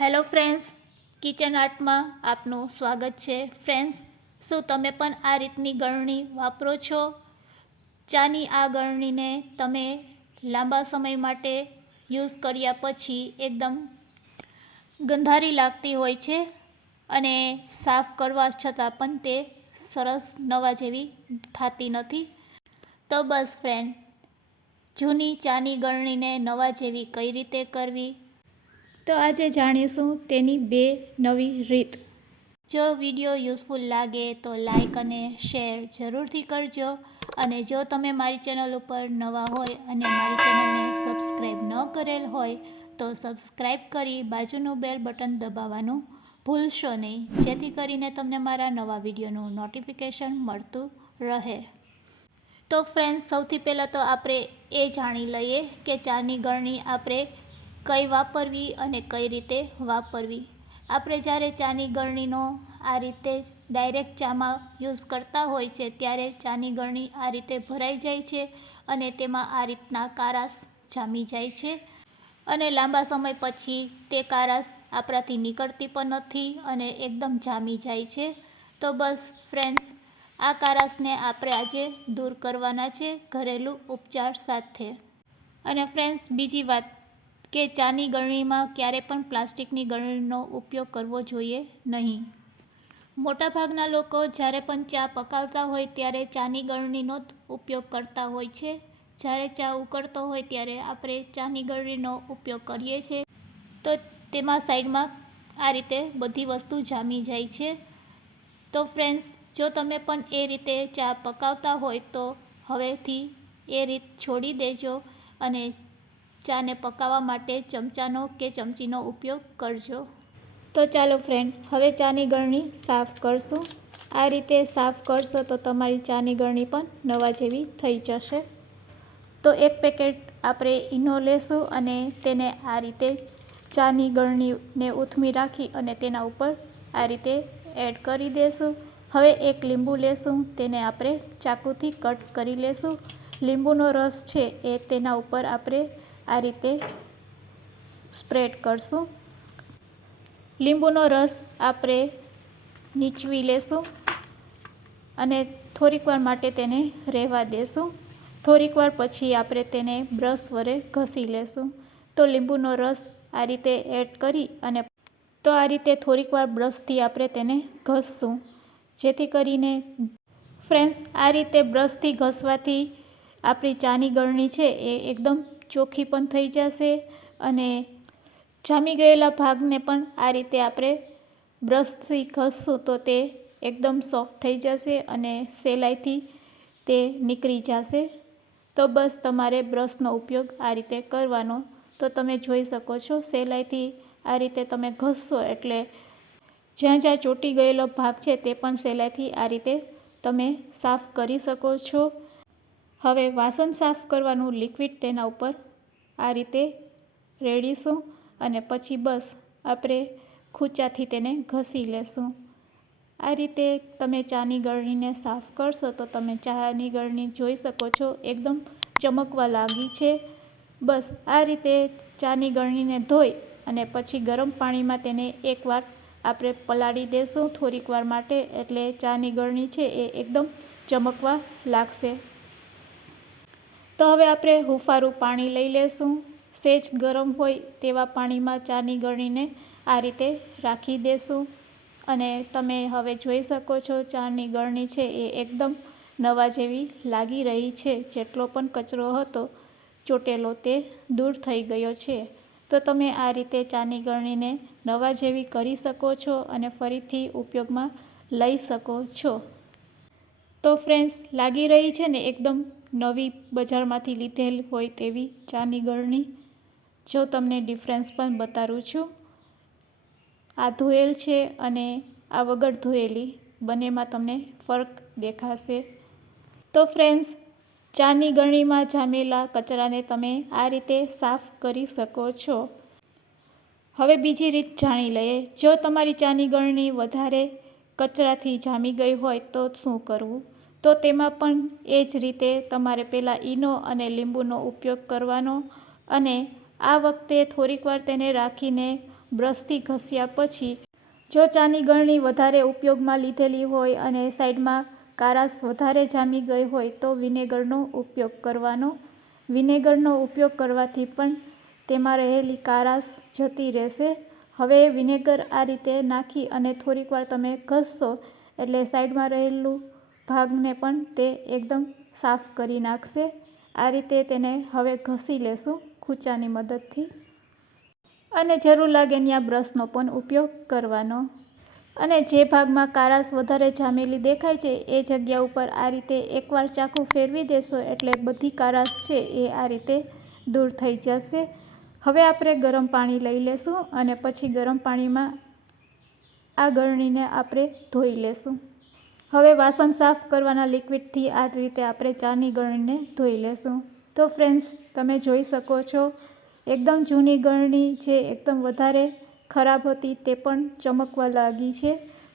Hello friends, kitchen આર્ટમાં આપનું સ્વાગત છે. ફ્રેન્ડ્સ, શું તમે પણ આ રીતની ગળણી વાપરો છો? ચાની આ ગળણીને તમે લાંબા સમય માટે યુઝ કર્યા પછી એકદમ ગંધારી લાગતી હોય છે અને સાફ કરવા છતાં પણ તે સરસ નવા જેવી થતી નથી. તો બસ ફ્રેન્ડ, જૂની ચાની ગળણીને નવા જેવી કઈ રીતે કરવી, તો આજે જાણીશું તેની 2 નવી રીત. જો વિડીયો યુઝફુલ લાગે તો લાઈક અને શેર જરૂરથી કરજો. અને જો તમે મારી ચેનલ ઉપર નવા હોય અને મારી ચેનલને સબસ્ક્રાઈબ ન કરેલ હોય તો સબસ્ક્રાઈબ કરી બાજુનું બેલ બટન દબાવવાનું ભૂલશો નહીં, જેથી કરીને તમને મારા નવા વિડીયોનું નોટિફિકેશન મળતું રહે. તો ફ્રેન્ડ્સ, સૌથી પહેલાં તો આપણે એ જાણી લઈએ કે ચાની ગળણી આપણે કઈ વાપરવી અને કઈ રીતે વાપરવી. આપણે જ્યારે ચાની ગળણીનો આ રીતે જ ડાયરેક્ટ ચામાં યુઝ કરતા હોય છે ત્યારે ચાની ગળણી આ રીતે ભરાઈ જાય છે અને તેમાં આ રીતના કારાશ જામી જાય છે અને લાંબા સમય પછી તે કારાશ આપણાથી નીકળતી પણ નથી અને એકદમ જામી જાય છે. તો બસ ફ્રેન્ડ્સ, આ કારાશને આપણે આજે દૂર કરવાના છે ઘરેલું ઉપચાર સાથે. અને ફ્રેન્ડ્સ, બીજી વાત કે ચાની ગળણીમાં ક્યારે પણ પ્લાસ્ટિકની ગળણીનો ઉપયોગ કરવો જોઈએ નહીં. મોટાભાગના લોકો જ્યારે પણ ચા પકાવતા હોય ત્યારે ચાની ગળણીનો જ ઉપયોગ કરતા હોય છે. જ્યારે ચા ઉકળતો હોય ત્યારે આપણે ચાની ગળણીનો ઉપયોગ કરીએ છીએ તો તેમાં સાઈડમાં આ રીતે બધી વસ્તુ જામી જાય છે. તો ફ્રેન્ડ્સ, જો તમે પણ એ રીતે ચા પકાવતા હોય તો હવેથી એ રીત છોડી દેજો અને ચાને પકાવવા માટે ચમચાનો કે ચમચીનો ઉપયોગ કરજો. તો ચાલો ફ્રેન્ડ, હવે ચાની ગળણી સાફ કરશું. આ રીતે સાફ કરશો તો તમારી ચાની ગળણી પણ નવા જેવી થઈ જશે. તો એક પેકેટ આપણે ઈનો લેશું અને તેને આ રીતે ચાની ગળણીને ઉથમી રાખી અને તેના ઉપર આ રીતે એડ કરી દેશું. હવે એક લીંબુ લેશું, તેને આપણે ચાકુથી કટ કરી લેશું. લીંબુનો રસ છે એ તેના ઉપર આપણે આ રીતે સ્પ્રેડ કરશું. લીંબુનો રસ આપણે નીચવી લેશું અને થોડીક વાર માટે તેને રહેવા દેશું. થોડીક વાર પછી આપણે તેને બ્રશ વડે ઘસી લેશું. તો લીંબુનો રસ આ રીતે એડ કરી અને તો આ રીતે થોડીક વાર બ્રશથી આપણે તેને ઘસશું, જેથી કરીને ફ્રેન્ડ્સ, આ રીતે બ્રશથી ઘસવાથી આપણી ચાની ગળણી છે એ એકદમ ચોખ્ખી પણ થઈ જશે અને જામી ગયેલા ભાગને પણ આ રીતે આપણે બ્રશથી ઘસશું તો તે એકદમ સોફ્ટ થઈ જશે અને સહેલાઈથી તે નીકળી જશે. તો બસ તમારે બ્રશનો ઉપયોગ આ રીતે કરવાનો. તો તમે જોઈ શકો છો, સહેલાઈથી આ રીતે તમે ઘસશો એટલે જ્યાં જ્યાં ચોંટી ગયેલો ભાગ છે તે પણ સહેલાઈથી આ રીતે તમે સાફ કરી શકો છો. હવે વાસણ સાફ કરવાનું લિક્વિડ તેના ઉપર આ રીતે રેડીશું અને પછી બસ આપણે ખૂંચાથી તેને ઘસી લેશું. આ રીતે તમે ચાની ગળણીને સાફ કરશો તો તમે ચાની ગળણી જોઈ શકો છો એકદમ ચમકવા લાગી છે. બસ આ રીતે ચાની ગળણીને ધોઈ અને પછી ગરમ પાણીમાં તેને એકવાર આપણે પલાળી દેશું થોડીક વાર માટે, એટલે ચાની ગળણી છે એ એકદમ ચમકવા લાગશે. તો હવે આપણે હુંફાળું પાણી લઈ લેશું. સહેજ ગરમ હોય તેવા પાણીમાં ચાની ગળણીને આ રીતે રાખી દેશું અને તમે હવે જોઈ શકો છો ચાની ગળણી છે એ એકદમ નવા જેવી લાગી રહી છે. જેટલો પણ કચરો હતો ચોટેલો તે દૂર થઈ ગયો છે. તો તમે આ રીતે ચાની ગળણીને નવા જેવી કરી શકો છો અને ફરીથી ઉપયોગમાં લઈ શકો છો. તો ફ્રેન્ડ્સ, લાગી રહી છે ને એકદમ નવી, બજારમાંથી લીધેલ હોય તેવી ચાની ગળણી? જો તમને ડિફરન્સ પણ બતાવું છું, આ ધોયેલ છે અને આ વગર ધોયેલી, બંનેમાં તમને ફરક દેખાશે. તો ફ્રેન્ડ્સ, ચાની ગળણીમાં જામેલા કચરાને તમે આ રીતે સાફ કરી શકો છો. હવે બીજી રીત જાણી લઈએ. જો તમારી ચાની ગળણી વધારે કચરાથી જામી ગઈ હોય તો શું કરવું? તો તેમાં પણ એ જ રીતે તમારે પહેલાં ઈનો અને લીંબુનો ઉપયોગ કરવાનો અને આ વખતે થોડીક વાર તેને રાખીને બ્રશથી ઘસ્યા પછી જો ચાની ગળણી વધારે ઉપયોગમાં લીધેલી હોય અને સાઈડમાં કારાશ વધારે જામી ગઈ હોય તો વિનેગરનો ઉપયોગ કરવાનો. વિનેગરનો ઉપયોગ કરવાથી પણ તેમાં રહેલી કારાશ જતી રહેશે. હવે વિનેગર આ રીતે નાખી અને થોડીક વાર તમે ઘસશો એટલે સાઈડમાં રહેલું ભાગને પણ તે એકદમ સાફ કરી નાખશે. આ રીતે તેને હવે ઘસી લેશું ખૂંચાની મદદથી અને જરૂર લાગે ત્યાં બ્રશનો પણ ઉપયોગ કરવાનો. અને જે ભાગમાં કારાશ વધારે જામેલી દેખાય છે એ જગ્યા ઉપર આ રીતે એકવાર ચાકુ ફેરવી દેશો એટલે બધી કારાશ છે એ આ રીતે દૂર થઈ જશે. હવે આપણે ગરમ પાણી લઈ લેશું અને પછી ગરમ પાણીમાં આ ગળણીને આપણે ધોઈ લેશું. હવે વાસણ સાફ કરવાના લિક્વિડથી આ રીતે આપણે ચાની ગળણીને ધોઈ લેશું. તો ફ્રેન્ડ્સ, તમે જોઈ શકો છો એકદમ જૂની ગળણી જે એકદમ વધારે ખરાબ હતી તે પણ ચમકવા લાગી છે.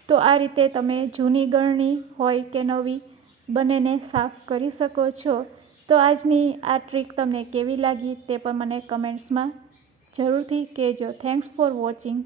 તો આ રીતે તમે જૂની ગળણી હોય કે નવી બંનેને સાફ કરી શકો છો. તો આજની આ ટ્રીક તમને કેવી લાગી તે પણ મને કમેન્ટ્સમાં જરૂરથી કહેજો. Thanks for watching.